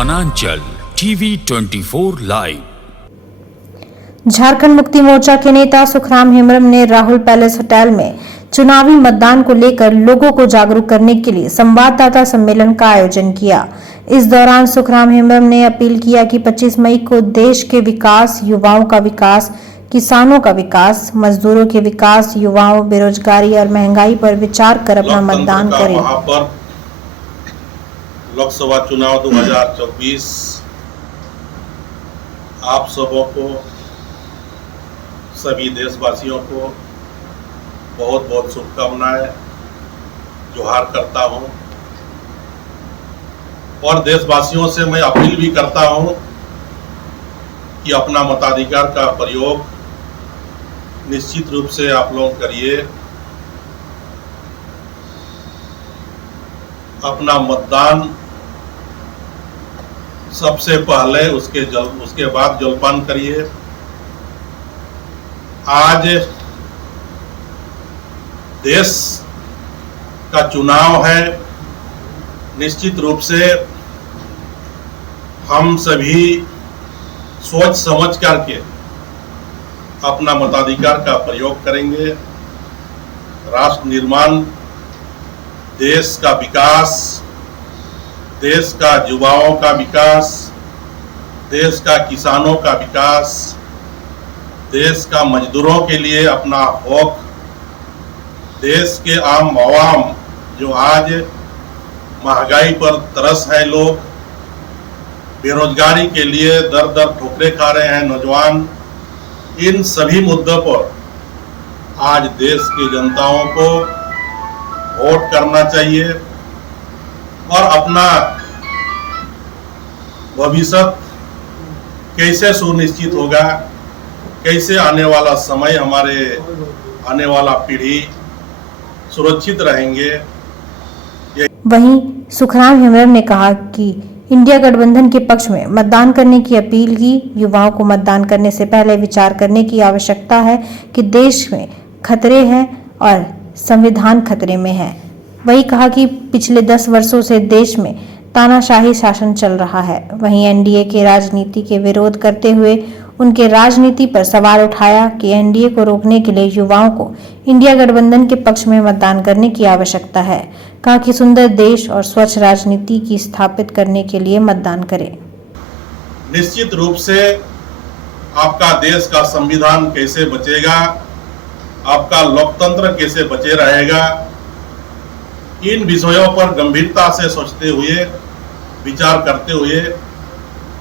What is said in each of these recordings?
वनांचल TV 24 live. Jharkhand Mukti Morcha के नेता सुखराम हेम्ब्रम ने राहुल पैलेस होटल में चुनावी मतदान को लेकर लोगों को जागरूक करने के लिए संवाददाता सम्मेलन का आयोजन किया। इस दौरान सुखराम हेम्ब्रम ने अपील किया कि 25 मई को देश के विकास, युवाओं का विकास, किसानों का विकास, मजदूरों के विकास, युवाओं, बेरोजगारी और महंगाई पर विचार कर अपना मतदान करें। लोकसभा चुनाव 2024 आप सबों को, सभी देशवासियों को बहुत बहुत शुभकामनाएं जोहार करता हूं और देशवासियों से मैं अपील भी करता हूं कि अपना मताधिकार का प्रयोग निश्चित रूप से आप लोग करिए। अपना मतदान सबसे पहले, उसके बाद जलपान करिए। आज देश का चुनाव है, निश्चित रूप से हम सभी सोच समझ करके अपना मताधिकार का प्रयोग करेंगे। राष्ट्र निर्माण, देश का विकास, देश का युवाओं का विकास, देश का किसानों का विकास, देश का मजदूरों के लिए अपना हक, देश के आम आवाम जो आज महंगाई पर तरस है, लोग बेरोजगारी के लिए दर दर ठोकरें खा रहे हैं, नौजवान, इन सभी मुद्दों पर आज देश की जनताओं को वोट करना चाहिए और अपना भविष्य कैसे सुनिश्चित होगा, कैसे आने वाला समय, हमारे आने वाला पीढ़ी सुरक्षित रहेंगे। वहीं सुखराम हेम्ब्रम ने कहा कि इंडिया गठबंधन के पक्ष में मतदान करने की अपील की। युवाओं को मतदान करने से पहले विचार करने की आवश्यकता है कि देश में खतरे हैं और संविधान खतरे में है। वही कहा कि पिछले 10 वर्षों से देश में तानाशाही शासन चल रहा है। वहीं एनडीए के राजनीति के विरोध करते हुए उनके राजनीति पर सवाल उठाया कि एनडीए को रोकने के लिए युवाओं को इंडिया गठबंधन के पक्ष में मतदान करने की आवश्यकता है। कहा कि सुंदर देश और स्वच्छ राजनीति की स्थापित करने के लिए मतदान करें। निश्चित रूप से आपका देश का संविधान कैसे बचेगा, आपका लोकतंत्र कैसे बचे रहेगा, इन विषयों पर गंभीरता से सोचते हुए, विचार करते हुए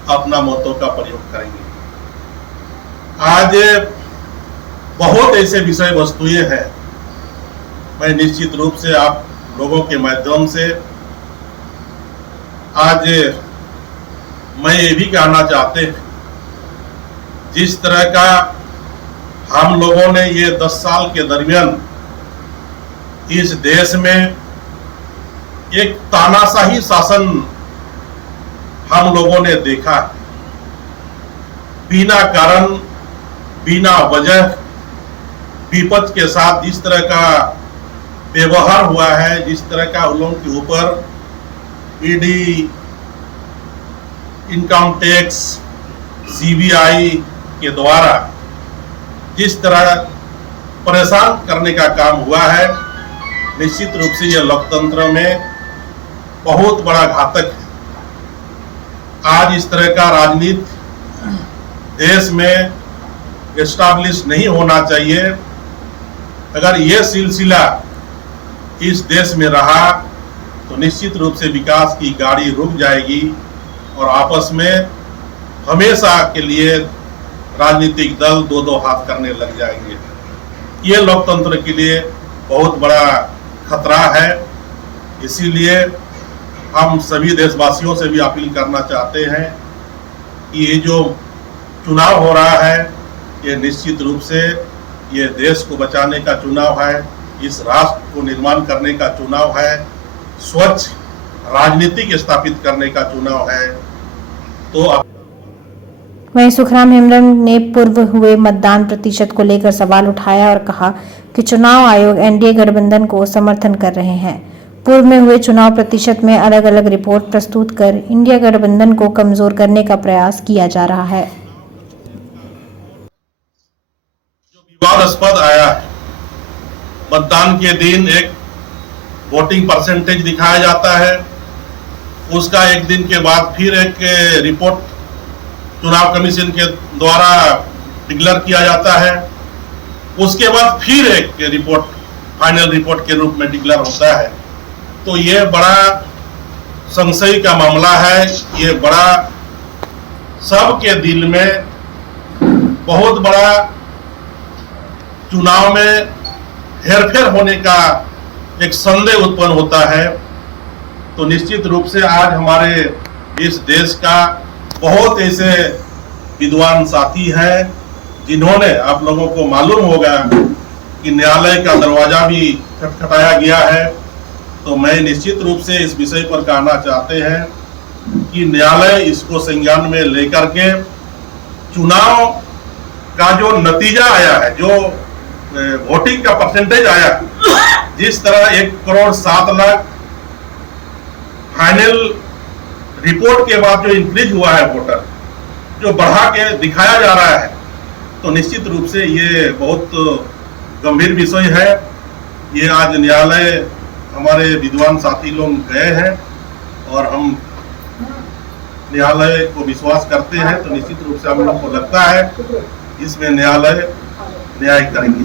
अपना मतों का प्रयोग करेंगे। आज बहुत ऐसे विषय वस्तुएं हैं, मैं निश्चित रूप से आप लोगों के माध्यम से आज मैं ये भी कहना चाहते हैं, जिस तरह का हम लोगों ने ये 10 साल के दरमियान इस देश में एक तानाशाही शासन हम लोगों ने देखा, बिना कारण, बिना वजह विपक्ष के साथ जिस तरह का व्यवहार हुआ है, जिस तरह का उन लोगों के ऊपर ईडी, इनकम टैक्स, सीबीआई के द्वारा जिस तरह परेशान करने का काम हुआ है, निश्चित रूप से यह लोकतंत्र में बहुत बड़ा घातक है। आज इस तरह का राजनीति देश में एस्टैब्लिश नहीं होना चाहिए। अगर यह सिलसिला इस देश में रहा तो निश्चित रूप से विकास की गाड़ी रुक जाएगी और आपस में हमेशा के लिए राजनीतिक दल दो हाथ करने लग जाएंगे। ये लोकतंत्र के लिए बहुत बड़ा खतरा है। इसीलिए हम सभी देशवासियों से भी अपील करना चाहते हैं कि ये जो चुनाव हो रहा है, ये निश्चित रूप से ये देश को बचाने का चुनाव है, इस राष्ट्र को निर्माण करने का चुनाव है, स्वच्छ राजनीति स्थापित करने का चुनाव है। तो वहीं सुखराम हेम्ब्रम ने पूर्व हुए मतदान प्रतिशत को लेकर सवाल उठाया और कहा कि चुनाव आयोग एनडीए गठबंधन को समर्थन कर रहे हैं। पूर्व में हुए चुनाव प्रतिशत में अलग अलग रिपोर्ट प्रस्तुत कर इंडिया गठबंधन को कमजोर करने का प्रयास किया जा रहा है। विवादास्पद आया है, मतदान के दिन एक वोटिंग परसेंटेज दिखाया जाता है, उसका एक दिन के बाद फिर एक रिपोर्ट चुनाव कमीशन के द्वारा डिक्लेयर किया जाता है, उसके बाद फिर एक रिपोर्ट फाइनल रिपोर्ट के रूप में डिक्लेयर होता है। तो ये बड़ा संशय का मामला है, ये बड़ा सबके दिल में बहुत बड़ा चुनाव में हेरफेर होने का एक संदेह उत्पन्न होता है। तो निश्चित रूप से आज हमारे इस देश का बहुत ऐसे विद्वान साथी हैं जिन्होंने, आप लोगों को मालूम होगा कि न्यायालय का दरवाजा भी खटखटाया गया है। तो मैं निश्चित रूप से इस विषय पर कहना चाहते हैं कि न्यायालय इसको संज्ञान में लेकर के चुनाव का जो नतीजा आया है, जो वोटिंग का परसेंटेज आया, जिस तरह 1,07,00,000 फाइनल रिपोर्ट के बाद जो इंक्रीज हुआ है वोटर, जो बढ़ा के दिखाया जा रहा है, तो निश्चित रूप से ये बहुत गंभीर विषय है। ये आज न्यायालय हमारे विद्वान साथी लोग गए हैं और हम न्यायालय को विश्वास करते हैं। तो निश्चित रूप से हम लोग को लगता है इसमें न्यायालय न्याय करेंगे।